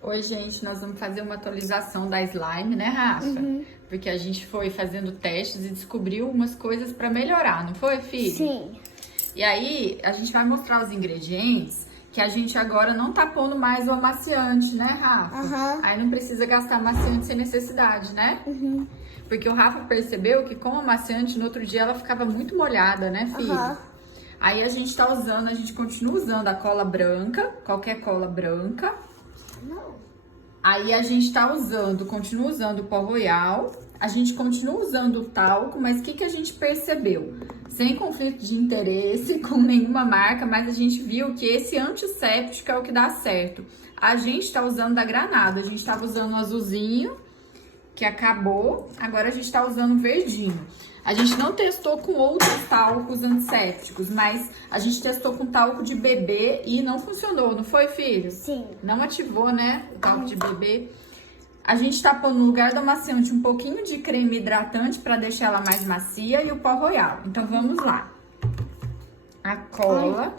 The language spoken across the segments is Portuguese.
Oi, gente, nós vamos fazer uma atualização da slime, né, Rafa? Porque a gente foi fazendo testes e descobriu umas coisas pra melhorar, não foi, filho? Sim. E aí, a gente vai mostrar os ingredientes que a gente agora não tá pondo mais o amaciante, né, Rafa? Aí não precisa gastar amaciante sem necessidade, né? Porque o Rafa percebeu que com o amaciante, no outro dia ela ficava muito molhada, né, filho? Aí a gente tá usando, a gente continua usando a cola branca, qualquer cola branca. Aí a gente tá usando, continua usando o pó royal, a gente continua usando o talco, mas o que a gente percebeu? Sem conflito de interesse com nenhuma marca, mas a gente viu que esse antisséptico é o que dá certo. A gente tá usando da Granada, a gente tava usando o azulzinho, que acabou, agora a gente tá usando o verdinho. A gente não testou com outros talcos antissépticos, mas a gente testou com talco de bebê e não funcionou, não foi, filho? Sim. Não ativou, né, o talco de bebê. A gente tá pondo no lugar do amaciante um pouquinho de creme hidratante para deixar ela mais macia e o pó royal. Então vamos lá. A cola.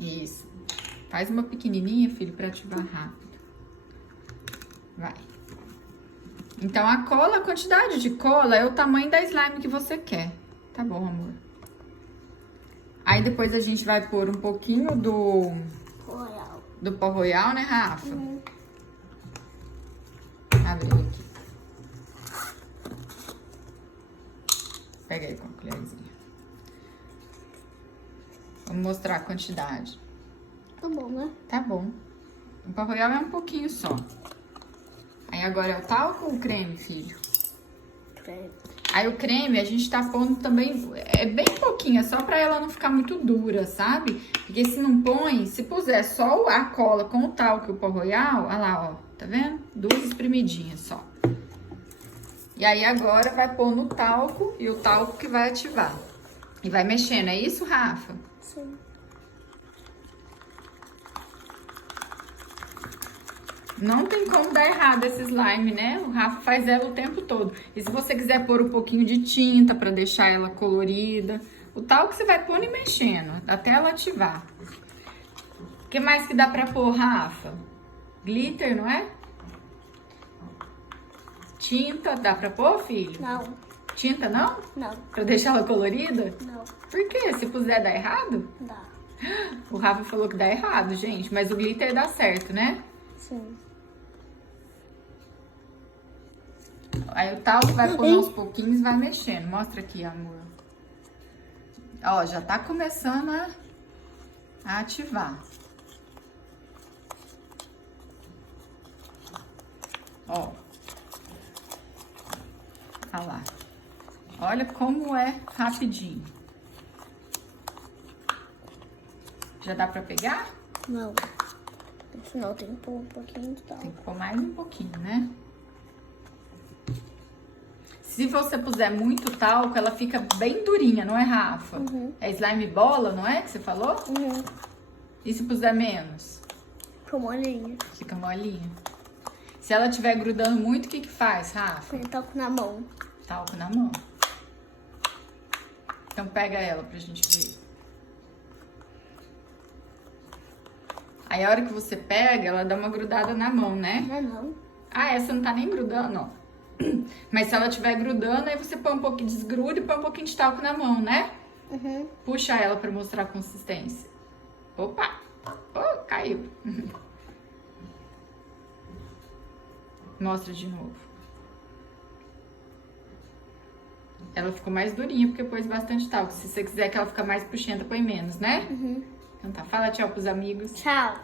Isso. Faz uma pequenininha, filho, para ativar rápido. Vai. Então, a cola, a quantidade de cola é o tamanho da slime que você quer. Tá bom, amor. Aí, depois a gente vai pôr um pouquinho do pó royal, né, Rafa? Abre aqui. Pega aí com a colherzinha. Vamos mostrar a quantidade. Tá bom, né? Tá bom. O pó royal é um pouquinho só. Aí agora é o talco ou o creme, filho? Creme. Aí o creme a gente tá pondo também, é bem pouquinho, é só pra ela não ficar muito dura, sabe? Porque se não põe, se puser só a cola com o talco e o pó royal, olha lá, ó, tá vendo? 2 espremidinhas só. E aí agora vai pôr no talco e o talco que vai ativar. E vai mexendo, é isso, Rafa? Sim. Não tem como dar errado esse slime, né? O Rafa faz ela o tempo todo. E se você quiser pôr um pouquinho de tinta pra deixar ela colorida, o tal que você vai pondo e mexendo, até ela ativar. O que mais que dá pra pôr, Rafa? Glitter, não é? Tinta, dá pra pôr, filho? Não. Tinta não? Não. Pra deixar ela colorida? Não. Por quê? Se puser, dá errado? Dá. O Rafa falou que dá errado, gente. Mas o glitter dá certo, né? Sim. Aí o talco vai pôr aos pouquinhos e vai mexendo. Mostra aqui, amor. Ó, já tá começando a ativar. Ó. Olha lá. Olha como é rapidinho. Já dá pra pegar? Não. Não, tem que pôr um pouquinho de tal. Tem que pôr mais um pouquinho, né? Se você puser muito talco, ela fica bem durinha, não é, Rafa? É slime bola, não é que você falou? E se puser menos? Ficou molinha. Fica molinha. Se ela estiver grudando muito, o que que faz, Rafa? Põe talco na mão. Talco na mão. Então pega ela pra gente ver. Aí a hora que você pega, ela dá uma grudada na mão, né? Não é não. Ah, essa não tá nem grudando, ó. Mas se ela estiver grudando, aí você põe um pouquinho, desgruda e põe um pouquinho de talco na mão, né? Puxa ela pra mostrar a consistência. Opa! Oh, caiu. Mostra de novo. Ela ficou mais durinha porque pôs bastante talco. Se você quiser que ela fique mais puxenta, põe menos, né? Então tá, fala tchau pros amigos. Tchau.